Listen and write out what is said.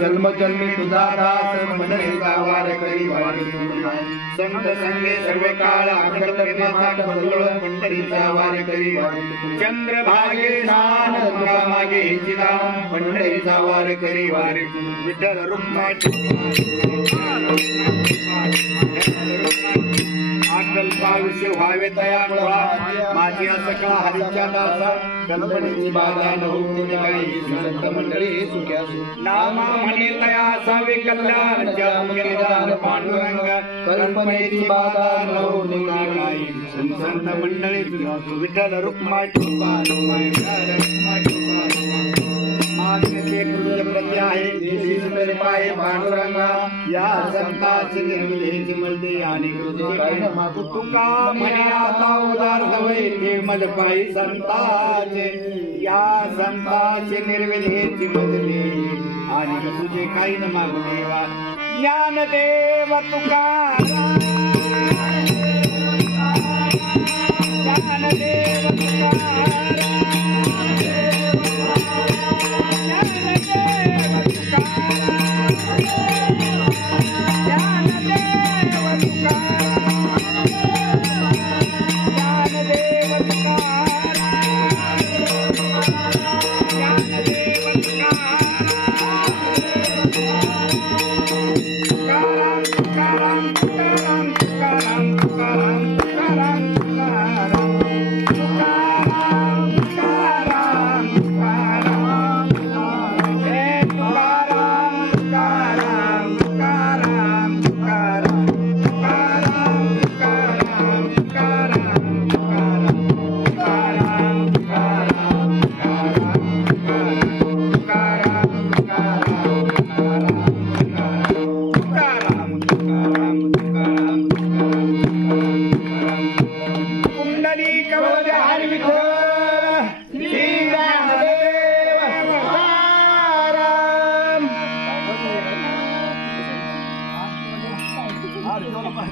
जन्मजन्मी तुझा दास मंडळीचा वार करी वारी संत संगे सर्व काळ अखंड प्रेमाचा बदल मंडळीचा वार करी चंद्रभागे स्नान तुका मागे चिला मंडळीचा वार करी वारी विठ्ठल रुक्माची अकल्पायुष्य व्हावे तया माझी सकाळ हरीच्या दासा कल्पनेची बाधा नव्हती काही संत मंडळी सुख्या नामा म्हणे तया असावे कल्याण जन पांडुरंग कल्पनेची बाधा नव्हती काही संत मंडळी विठ्ठल रुक्माची पांडुरंगा या संताची निर्मितीची मलते आणि तुका म्हणे आता उदार हवे निर्मल पायी संताचे या संताची निर्मितीची मजली आणि तुझे काही न मागू देवा ज्ञानदेव तुकाराम ज्ञानदेव तुकाराम अरे